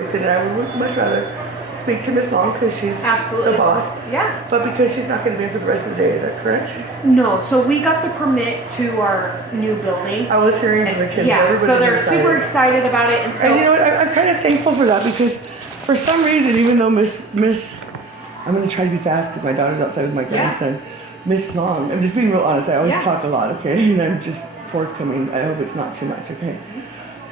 I said I would much rather speak to Miss Long because she's Absolutely. the boss. Yeah. But because she's not going to be in for the rest of the day, is that correct? No, so we got the permit to our new building. I was hearing from the kids. Yeah, so they're excited. super excited about it, and so And you know what? I'm kind of thankful for that because for some reason, even though Miss, I'm going to try to be fast because my daughter's outside with my grandson. Miss Long, I'm just being real honest. I always talk a lot, okay? And I'm just forthcoming. I hope it's not too much, okay?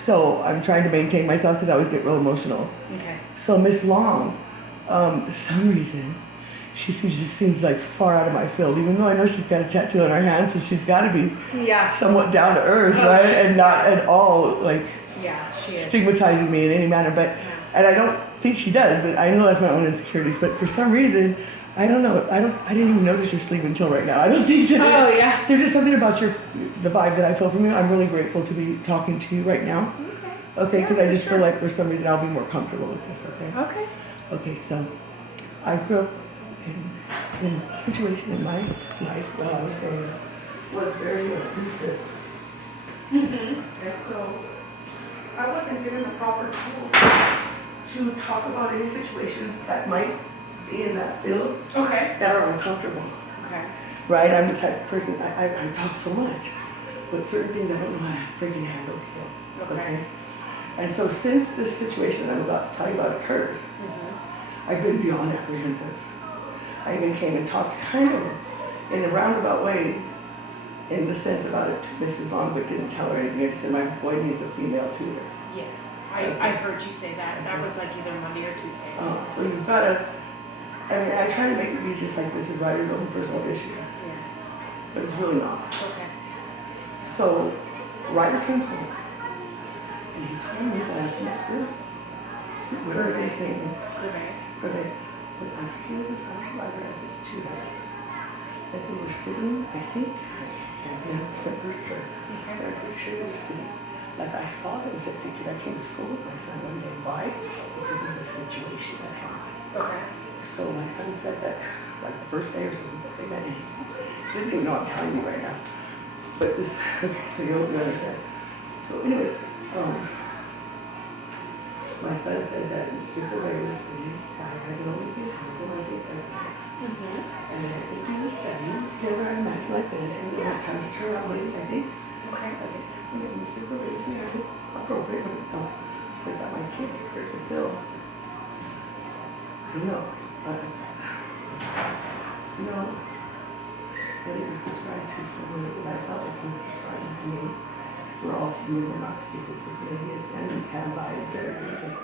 So I'm trying to maintain myself because I always get real emotional. Okay. So Miss Long, for some reason, she just seems like far out of my field, even though I know she's got a tattoo on her hand, so she's got to be somewhat down to earth, right? And not at all like she is. stigmatizing me in any manner. But and I don't think she does, but I know that's my own insecurities. But for some reason, I don't know. I didn't even notice your sleeve until right now. I don't think that. Oh yeah. There's just something about the vibe that I feel from you. I'm really grateful to be talking to you right now. Okay, because I just feel like for some reason I'll be more comfortable with this. Okay. Okay. Okay, so I grew up in a situation in my life while I was growing up was very abusive. And so I wasn't given the proper tools to talk about any situations that might be in that field that are uncomfortable. Okay. Right? I'm the type of person, I talk so much, but certain things I don't know how to freaking handle still. Okay? And so since this situation I'm about to tell you about occurred, I've been beyond apprehensive. I even came and talked kind of in a roundabout way in the sense about it to Mrs. Long, but didn't tell her anything. I just said my boy needs a female tutor. Yes, I heard you say that. That was like either Monday or Tuesday. So you've got to, I mean, I try to make it be just like this is Ryder's own personal issue, but it's really not. Okay. So Ryder came home and he told me that Mr. Whatever his name is, okay, but I feel the sound like as his tutor, that they were sitting, I think, I can't be 100% sure, but I'm pretty sure they were sitting, like I saw them as a kid. I came to school with my son one day. Why? Because of the situation at hand. Okay. So my son said that, like the first day or something, that they met him. He doesn't even know I'm telling you right now. But this, okay, so you'll understand. So anyways, my son said that Mr. Correa was saying I had no idea how to I think that and I think he was studying together on a match like this, and it was time to turn around late, I think. Okay. And then Mr. Correa was saying I think appropriate, but don't put that my kids for the bill. I know, but you know, when it was described to someone that I felt like he was describing to me. We're all human, we're not stupid for idiots, and we can buy it very dangerous.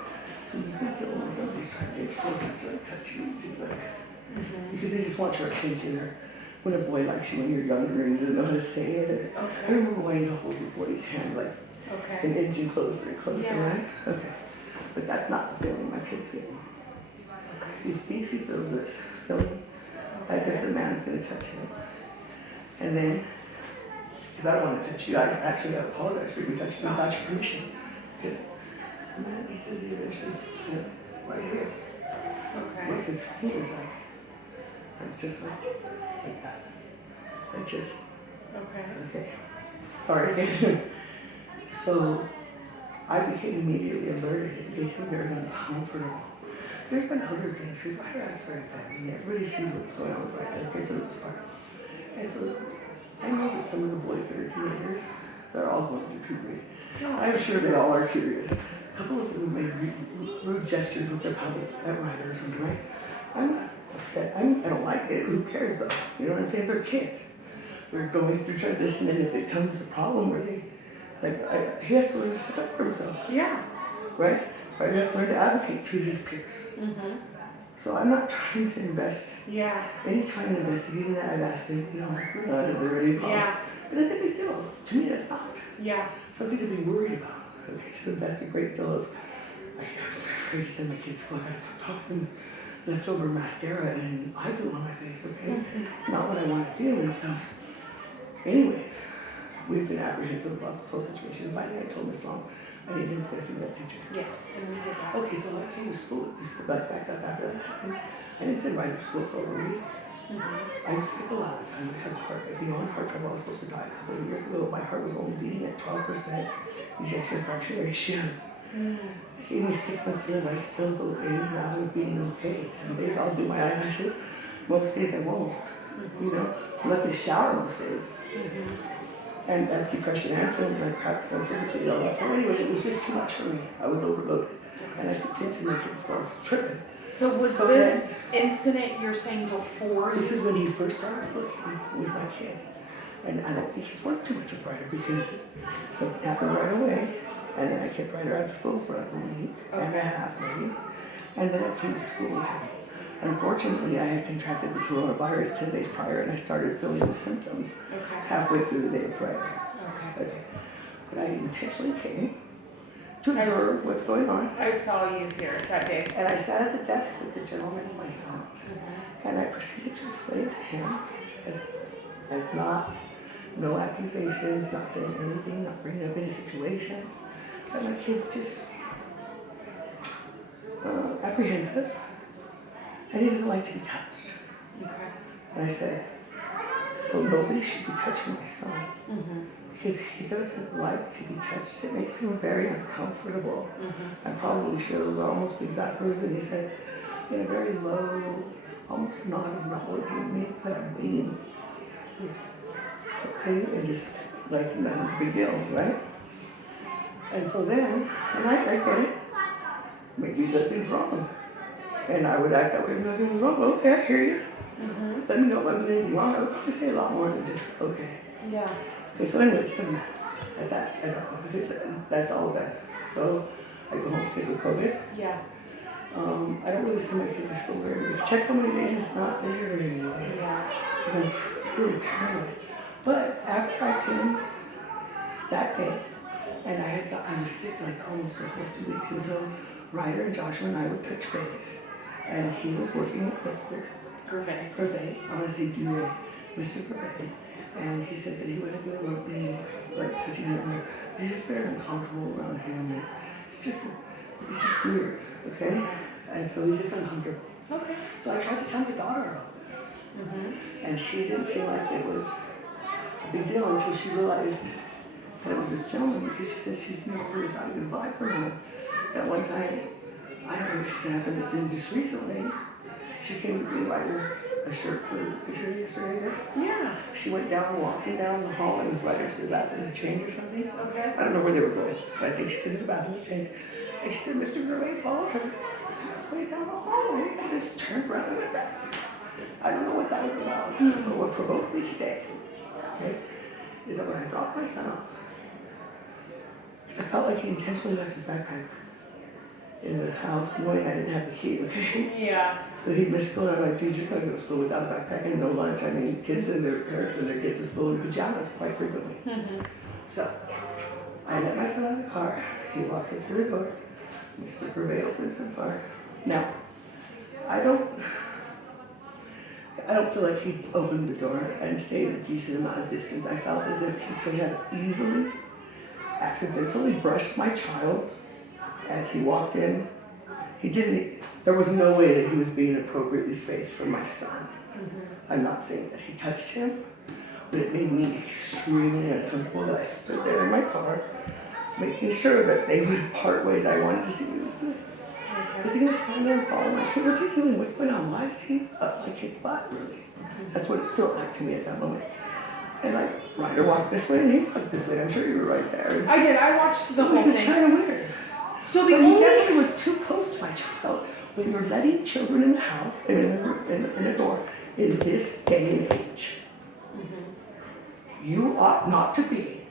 So you can feel when somebody's trying to get closer to like touch you, to like, because they just want your attention, or when a boy likes you when you're younger and you doesn't know how to say it. Or, I remember wanting to hold your boy's hand like and inching closer and closer, right? Okay. But that's not the feeling my kids get. He thinks he feels this feeling as if the man's gonna touch him. And then because I don't want to touch you, I actually got to apologize for even touching you without your permission. Because the man, he says he eventually said, right here. With his fingers like just like that. Like just. Okay. Sorry again. So I became immediately alerted and made him very uncomfortable. There's been other things, because my dad's very family, everybody sees what's going on with my dad, okay, for the most part. And so I know that some of the boys that are teenagers, they're all going through puberty. I'm sure they all are curious. A couple of them made rude gestures with their public at Ryder or something, right? I'm not upset. I don't like it. Who cares though? You know what I'm saying? They're kids. They're going through transition, and if it comes to a problem where they, he has to learn to stick up for himself. Yeah. Right? Ryder has to learn to advocate to his peers. So I'm not trying to invest any time in investigating that. I've asked him, you know, is there any problem? But that's a big deal. To me, that's not. Something to be worried about. Okay, to invest a great deal of, I'm afraid to send my kids to school. I got toxins, leftover mascara, and eye glue on my face, okay? Not what I want to do. And so, anyways, we've been apprehensive about this whole situation. Finally, I told Miss Long, I needed to put a female teacher. Yes, and we did that. Okay, so I came to school before, back up after that happened. I didn't send Ryder to school for over a week. I was sick a lot of the time. I had beyond heart trouble. I was supposed to die a couple of years ago. My heart was only beating at 12% ejection fraction ratio. They gave me 6 months to live. I still go in and out of being okay. Some days I'll do my eyelashes. Most days I won't. You know, let me shower most days. And that's depression and feeling like crap because I'm physically ill. So anyway, it was just too much for me. I was overloaded. And I could continue to I was tripping. So was So this incident you're saying before This you? is when he first started working with my kid. And I don't think he's worked too much with Ryder because something happened right away. And then I kept Ryder out of school for like a week and a half maybe. And then I came to school with him. Unfortunately, I had contracted the coronavirus 10 days prior and I started feeling the symptoms halfway through the day of Friday. Okay. But I intentionally came to observe what's going on. I saw you here that day. And I sat at the desk with the gentleman in my son. And I proceeded to explain to him as not, no accusations, not saying anything, not bringing up any situations, that my kid's just apprehensive and he doesn't like to be touched. And I said, so nobody should be touching my son because he doesn't like to be touched. It makes him very uncomfortable. I probably should have almost the exact words that he said in a very low, almost not acknowledging me, but I'm waiting. Okay, and just like nothing's a big deal, right? And so then, and I get it, maybe nothing's wrong. And I would act that way if nothing was wrong. Okay, I hear you. Let me know if I'm doing anything wrong. I would probably say a lot more than just, okay. Yeah. Okay, so anyways, it doesn't matter. At that point, that's all of that. So I go home sick with COVID. Yeah. I don't really see my kids at school very much. Check how many days it's not there anymore. Yeah. Because I'm really paranoid. But after I came that day, and I was sick like almost the whole 2 weeks, and so Ryder and Joshua and I would touch base. And he was working with Gervais, honestly, Mr. Gervais. And he said that he wasn't going to want me like touching him. He's just very uncomfortable around him. And it's just weird, okay? And so he's just uncomfortable. Okay. So I tried to tell my daughter about this. And she didn't feel like it was a big deal until she realized that it was this gentleman because she said she's never heard about a good vibe from him. At one time, I don't know what she happened, but then just recently, she came to me like a shirt for a picture yesterday, I guess. Yeah. She went walking down the hall and was right to the bathroom to change or something. Okay. I don't know where they were going, but I think she said to the bathroom to change. And she said, Mr. Gervais followed her halfway down the hallway and just turned around and went back. I don't know what that was about, but what provoked me today, okay, is that when I dropped my son off, because I felt like he intentionally left his backpack in the house knowing I didn't have the key, okay? Yeah. So he missed school, and I'm like, dude, you're gonna go to school without a backpack and no lunch. I mean, kids and their parents and their kids to school in pajamas quite frequently. So I let my son out of the car. He walks into the door. Mr. Gervais opens the car. Now, I don't feel like he opened the door and stayed a decent amount of distance. I felt as if he could have easily, accidentally brushed my child as he walked in. He didn't, there was no way that he was being appropriately spaced for my son. I'm not saying that he touched him, but it made me extremely uncomfortable that I stood there in my car, making sure that they would part ways. I wanted to see who was good. Was he gonna stand there and follow my kid? Was he doing what's going on? Why is he up my kid's butt, really? That's what it felt like to me at that moment. And like, Ryder walked this way and he walked this way. I'm sure you were right there. I did. I watched the It whole was just thing. kind of weird. So But he definitely was too close to my child. When you're letting children in the house, in a door, in this day and age, you ought not to be.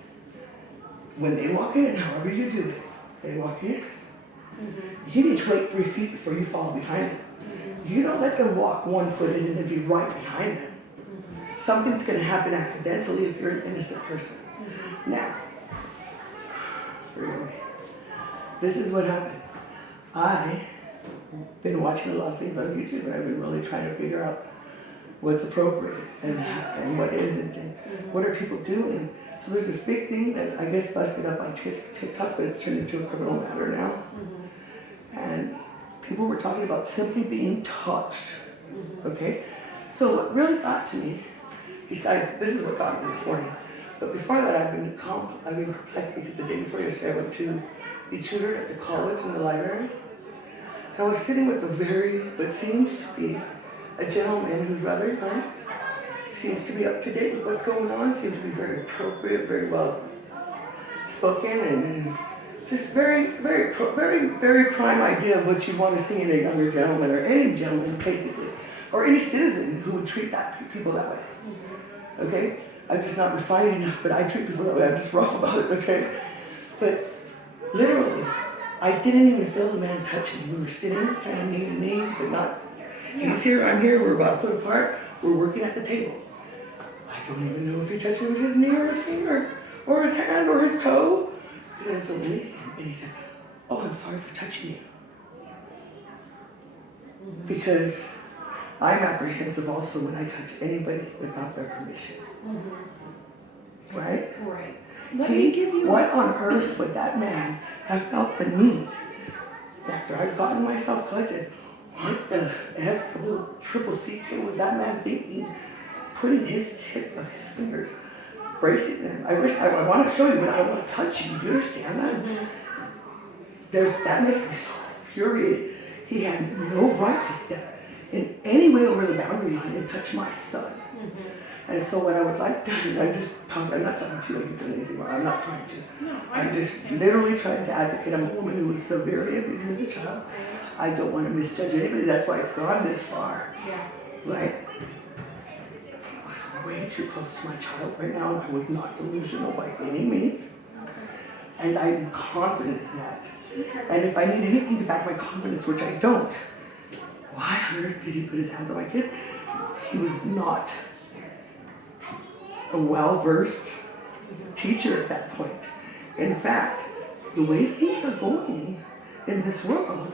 When they walk in, however you do it, they walk in, you need to wait 3 feet before you follow behind them. You don't let them walk 1 foot in and then be right behind them. Something's going to happen accidentally if you're an innocent person. Now, forgive me. This is what happened. I've been watching a lot of things on YouTube and I've been really trying to figure out what's appropriate and what isn't and what are people doing. So there's this big thing that I guess busted up on TikTok, but it's turned into a criminal matter now. And people were talking about simply being touched. Okay? So what really got to me, besides, this is what got me this morning, but before that I've been perplexed because the day before yesterday I went to He tutored at the college and the library. And I was sitting with what seems to be a gentleman who's rather young, seems to be up to date with what's going on, seems to be very appropriate, very well spoken, and is just very prime idea of what you want to see in a younger gentleman, or any gentleman, basically, or any citizen who would treat people that way. Okay? I'm just not refined enough, but I treat people that way. I'm just rough about it, okay? But literally, I didn't even feel the man touching me. We were sitting kind of knee to knee, but not. He's here, I'm here, we're about a foot apart, we're working at the table. I don't even know if he touched me with his knee or his finger, or his hand, or his toe. I didn't feel anything. And he said, "Oh, I'm sorry for touching you." Because I'm apprehensive also when I touch anybody without their permission. Right? Right. Let me give you. What on earth would that man have felt the need after I've gotten myself collected? What the F triple CK was that man thinking? Putting his tip of his fingers, bracing them. I want to show you, but I don't want to touch you. Do you understand that? That makes me so infuriated. He had no right to step in any way over the boundary line and touch my son. And so what I would like to do, I'm not talking to you like you've done anything wrong. I'm not trying to. No, I'm just literally trying to advocate. I'm a woman who was severely abused as a child. I don't want to misjudge anybody. That's why it's gone this far. Yeah. Right? He was way too close to my child right now, and I was not delusional by any means. And I'm confident in that. And if I need anything to back my confidence, which I don't, why on earth did he put his hands on my kid? He was not a well-versed teacher at that point. In fact, the way things are going in this world,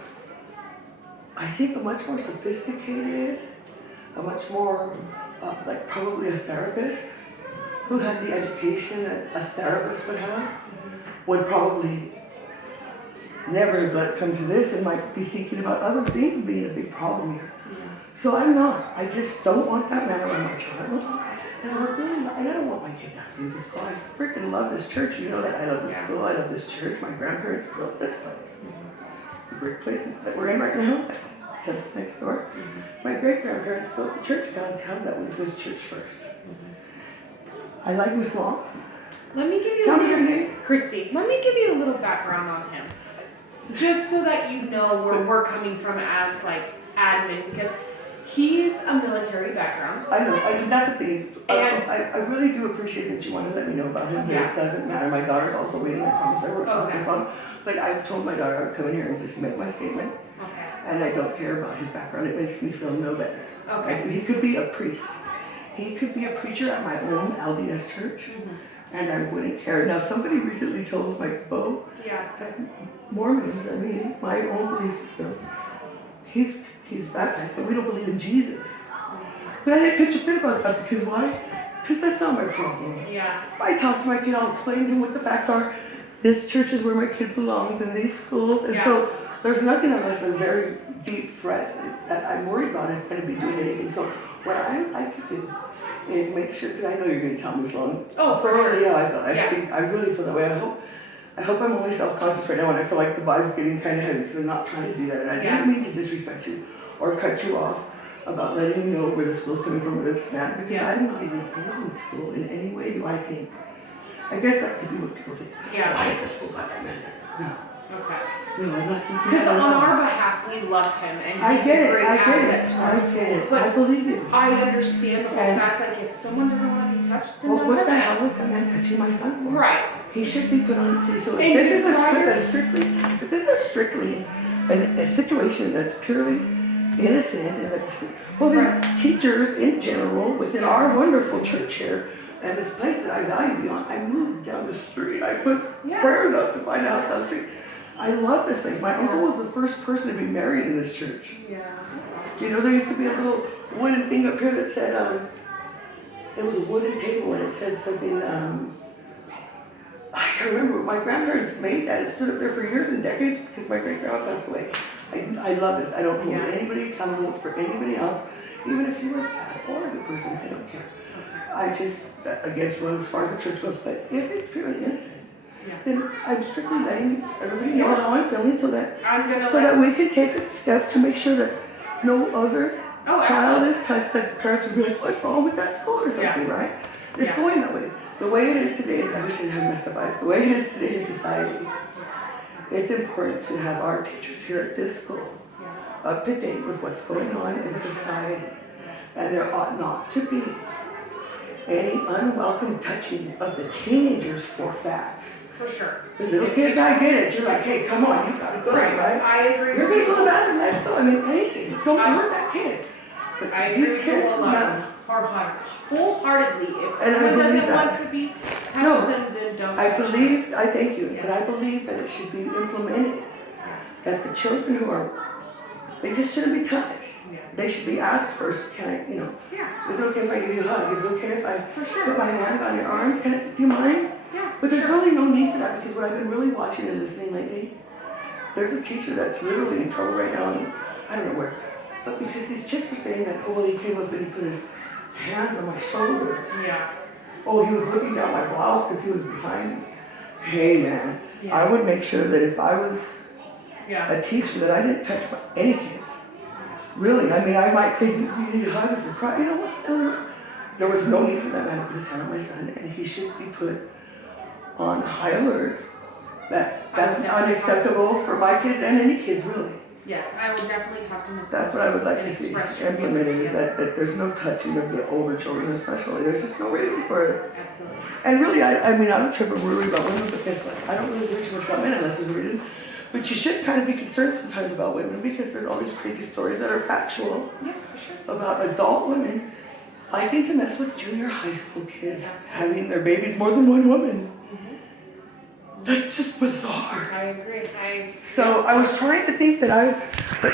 I think a much more sophisticated, a much more, like probably a therapist who had the education that a therapist would have, would probably never have let it come to this and might be thinking about other things being a big problem here. So I just don't want that man around my child. And I don't want my kid to have to use this school. I freaking love this church. You know that. I love this school. I love this church. My grandparents built this place. The great place that we're in right now, next door. My great-grandparents built the church downtown that was this church first. I like Miss Long. Let me give you Tell me your name. Christy, let me give you a little background on him. Just so that you know where we're coming from as like admin, because he's a military background. I know, that's the thing. And- I really do appreciate that you want to let me know about him, but Yeah. it doesn't matter. My daughter's also waiting, I promise I worked on Okay. this one. But I told my daughter I would come in here and just make my statement, Okay. and I don't care about his background. It makes me feel no better. Okay. He could be a priest. He could be a preacher at my own LDS church, and I wouldn't care. Now, somebody recently told my Bo Yeah. that Mormons, my own belief system, he's baptized, and we don't believe in Jesus. But I didn't pitch a fit about that, because why? Because that's not my problem. Yeah. If I talk to my kid, I'll explain to him what the facts are. This church is where my kid belongs, in these schools, and so there's nothing unless a very deep threat that I'm worried about is going to be doing anything. So what I would like to do is make sure, because I know you're going to tell me Sloan. Oh, for sure. Yeah, I really feel that way. I hope I'm only self-conscious right now, and I feel like the vibe's getting kind of heavy because I'm not trying to do that. And I didn't mean to disrespect you or cut you off about letting you know where the school's coming from with this man, because I'm not even in the school in any way do I think. I guess that could be what people think. Yeah. Why is the school got that man? No. Okay. No, I'm not thinking Because that. on our behalf, we love him, and I he's get a it, great I get asset it, to I our get school. it. But I believe you. I understand the whole And- fact, like if someone doesn't want to be touched, then Well, don't what the touch hell was that man touching my son for? Right. He should be put on see. So And if this you is provided- if this is strictly a situation that's purely innocent and that's, well then teachers in general within our wonderful church here and this place that I value beyond, I moved down the street. I put prayers up to find out down the street. I love this place. My uncle was the first person to be married in this church. Yeah. You know, there used to be a little wooden thing up here that said, it was a wooden table and it said something, I can't remember. My grandparents made that. It stood up there for years and decades because my great-grandma passed away. I love this. I don't hold anybody accountable for anybody else, even if you were bad or a good person. I don't care. I just, against well, as far as the church goes, but if it's purely innocent, Yeah. then I'm strictly letting everybody know how I'm feeling so that I'm gonna so that we can take steps to make sure that no other child absolutely. is touched, that the parents would be like, what's wrong with that school or something, right? It's Yeah. going that way. The way it is today is, I wish I didn't have messed up eyes. The way it is today in society, it's important to have our teachers here at this school up to date with what's going on in society. And there ought not to be any unwelcome touching of the teenagers for facts. For sure. The little kids, I get it. You're like, hey, come on, you gotta go, right? I agree. You're gonna go to the bathroom, let's go. I mean, anything. Don't hurt that kid. But I agree these with kids, you no. wholeheartedly. If And I someone believe doesn't that. want to be touched, No. then don't I touch them. believe, I thank you, but I Yes. believe that it should be implemented. That the children who are, they just shouldn't be touched. Yeah. They should be asked first, can I, Yeah. is it okay if I give you a hug? Is it okay if I For sure. put my hand on your arm? Do you mind? Yeah. But there's really no need for that because what I've been really watching and listening lately, there's a teacher that's literally in trouble right now, and I don't know where, but because these chicks are saying that, oh, well, he came up and he put his hands on my shoulders. Yeah. Oh, he was looking down my blouse because he was behind me. Hey, man, Yeah. I would make sure that if I was Yeah. a teacher that I didn't touch any kids. Really, I mean, I might say, do you need a hug if you're crying? You know what? No. There was no need for that man to put his hand on my son, and he should be put on high alert. That's unacceptable for my kids and any kids, really. Yes, I will definitely talk to Miss. That's what I would like and to see express your implemented, feelings, is that there's no touching of the older children especially. There's just no reason for it. Absolutely. And really, I mean, I don't trip or worry about women, but guess what? I don't really worry too much about men unless there's a reason. But you should kind of be concerned sometimes about women because there's all these crazy stories that are factual Yeah, for sure. about adult women liking to mess with junior high school kids, having their babies more than one woman. That's just bizarre. I agree. So I was trying to think that but